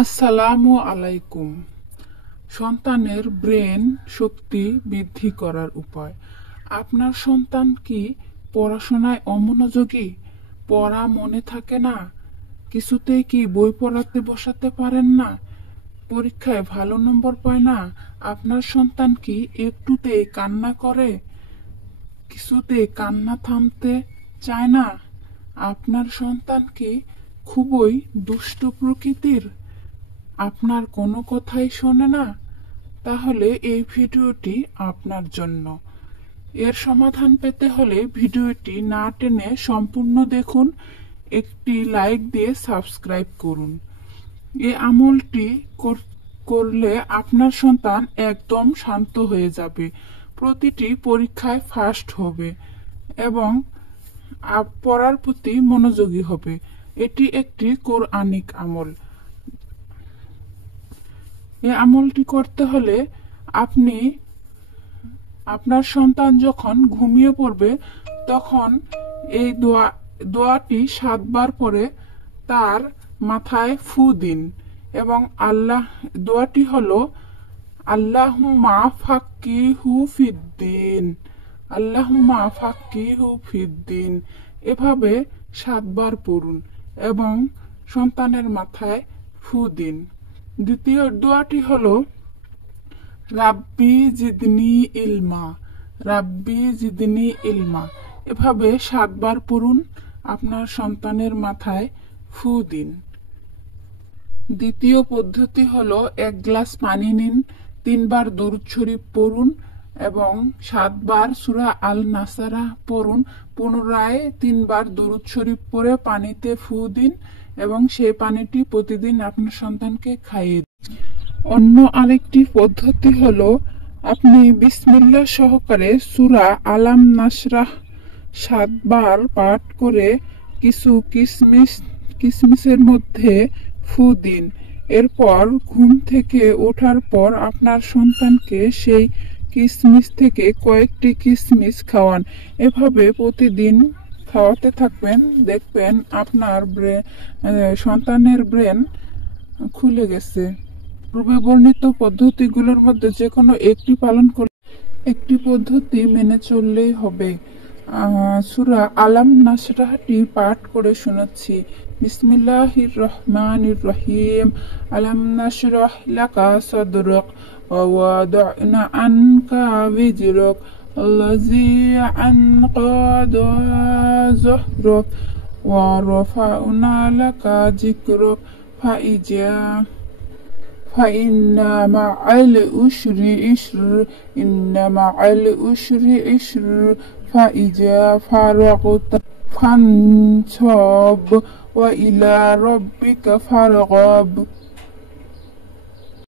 আসসালামু আলাইকুম। সন্তানের ব্রেন শক্তি বৃদ্ধি করার উপায়। আপনার সন্তান কি পড়াশোনায় অমনোযোগী? পড়া মনে থাকে না? কিছুতেই কি বই পড়াতে বসাতে পারেন না? পরীক্ষায় ভালো নম্বর পায় না? আপনার সন্তান কি একটুতেই কান্না করে? কিছুতেই কান্না থামতে চায় না? আপনার সন্তান কি খুবই দুষ্ট প্রকৃতির? আপনার কোনো কথাই শোনে না? তাহলে এই ভিডিওটি আপনার জন্য। এর সমাধান পেতে হলে ভিডিওটি না টেনে সম্পূর্ণ দেখুন। একটি লাইক দিয়ে সাবস্ক্রাইব করুন। এই আমলটি করলে আপনার সন্তান একদম শান্ত হয়ে যাবে, প্রতিটি পরীক্ষায় ফার্স্ট হবে এবং পড়ার প্রতি মনোযোগী হবে। এটি একটি কোরআনিক আমল। এই আমলটি করতে হলে আপনি আপনার সন্তান যখন ঘুমিয়ে পড়বে তখন এই দোয়াটি 7 বার পরে তার মাথায় ফু দিন এবং দোয়াটি হলো আল্লাহুম্মা ফাক্কিহু ফিদ্দিন, আল্লাহুম্মা ফাক্কিহু ফিদ্দিন। এভাবে 7 বার পড়ুন এবং সন্তানের মাথায় ফু দিন। দ্বিতীয় দোয়াটি হলো রাব্বি জিদনি ইলমা, রাব্বি জিদনি ইলমা। এভাবে 7 বার পড়ুন, আপনার সন্তানের মাথায় ফু দিন। দ্বিতীয় পদ্ধতি হলো 1 গ্লাস পানি নিন, 3 বার দরুদ শরীফ পড়ুন এবং 7 বার সূরা আল নাসারা পড়ুন। পুনরায় 3 বার দরুদ শরীফ পড়ে পানিতে ফু দিন এবং সেই পানিটি প্রতিদিন আপনার সন্তানকে খাইয়ে দিন। অন্য আরেকটি পদ্ধতি হলো আপনি বিসমিল্লাহ সহকারে সূরা আলাম নাশরাহ 7 বার পাঠ করে কিছু কিসমিসের মধ্যে ফু দিন। এরপর ঘুম থেকে ওঠার পর আপনার সন্তানকে সেই কিসমিস থেকে কয়েকটি কিসমিস খাওয়ান। এভাবে প্রতিদিন খাওয়াতে থাকবেন, দেখবেন আপনার সন্তানের ব্রেন খুলে গেছে। পূর্বে বর্ণিত পদ্ধতিগুলোর মধ্যে যে কোনো একটি পালন করলে একটি পদ্ধতি মেনে চললেই হবে। সূরা আলাম নাশরাহটি পাঠ করে শোনাচ্ছি। বিসমিল্লাহির রহমানির রহিম। আলাম নাশরাহ লাকা সাদরাক ওয়া ওয়াদানা আনকা বিজরাক আল্লাযী আনকাদা যহরাক ওয়া রাফা'না লাকা যিকরাক فإن مع العسر يسرا إن مع العسر يسرا فإذا فرغت فانصب وإلى ربك فارغب।